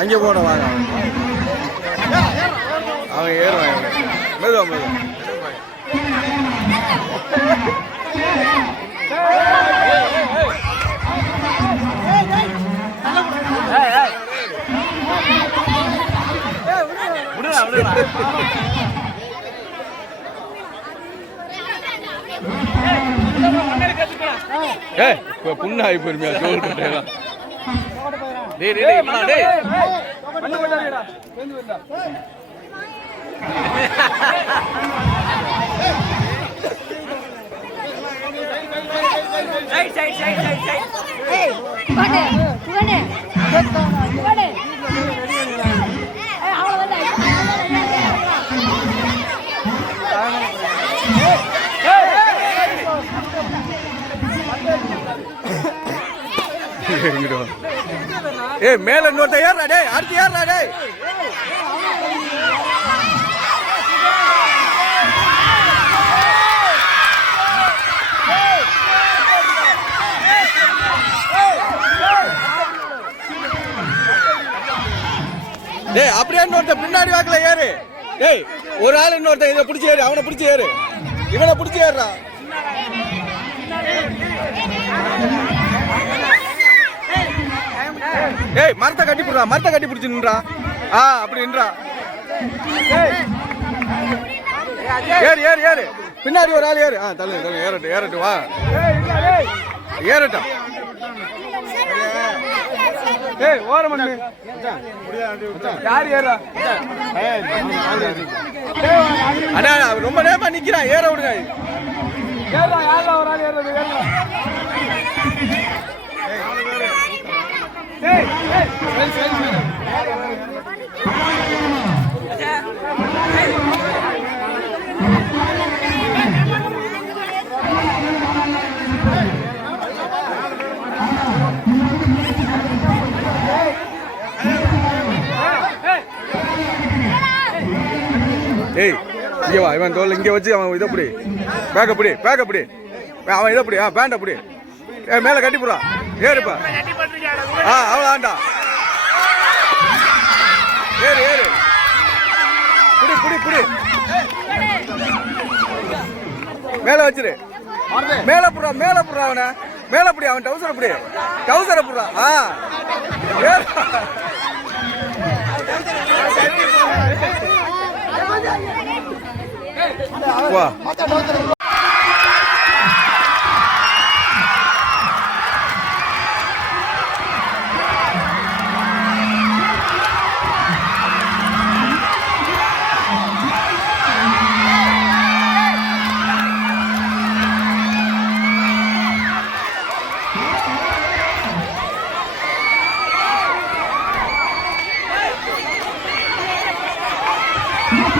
அங்கே போட வாங்க அவங்க ஏறுவாங்க மெதுவா மெதுவா ஏய் இப்போ புண்ணாகி பெருமையா ஜோல் கட்டையெல்லாம் டேய் டேய் டேய் இம்மா, டேய். ஏய், இவனே, இவனே, இவனே. ஏய், ஏ ஏய் மேல இன்னொருத்த ஏறா டேய் அடுத்து ஏறா டேய். டேய் அப்படியே இன்னொருத்த பின்னாடி வாக்கல ஏறு. டேய் ஒரு ஆள் இன்னொருத்த இதை பிடிச்சி ஏறு அவனை பிடிச்சி ஏறு. இவனை பிடிச்சி ஏறுறா ஏய் மரத்தை கட்டி போடுறா மரத்தை கட்டி பிடிச்சி நின்றா. ஆ அப்படி நின்றா. ஏறு ஏறு ஏறு. பின்னாடி ஒரு ஆள் ஏறு. ஆ தள்ளு தள்ளு ஏறட்டும் ஏறட்டும் வா. ஏறட்டும். ஏய் ஓரம் பண்ணு. யார் ஏறா? அண்ணா ரொம்ப நேரமா நிக்கிறான் ஏற விடுங்க. ஏறா யாரா ஒரு ஆள் ஏறது ஏறா. ஏய் இங்க வா இவன் தோல் இங்க வச்சு அவன் இதை பிடி. பேக்க பிடி பேக்க பிடி. அவன் இதை பிடி ஆ பேண்ட பிடி. ஏ மேல கட்டி போடுறா. ஏறுப்பா. ஆ அவ்வளோ ஆண்டா பிடி மேல வச்சிரு. மேல புடுறா மேல புடுறா அவனை. மேல புடி அவன் டவுசரை புடி. டவுசரை புடுறா. ஆ. வா. Yeah.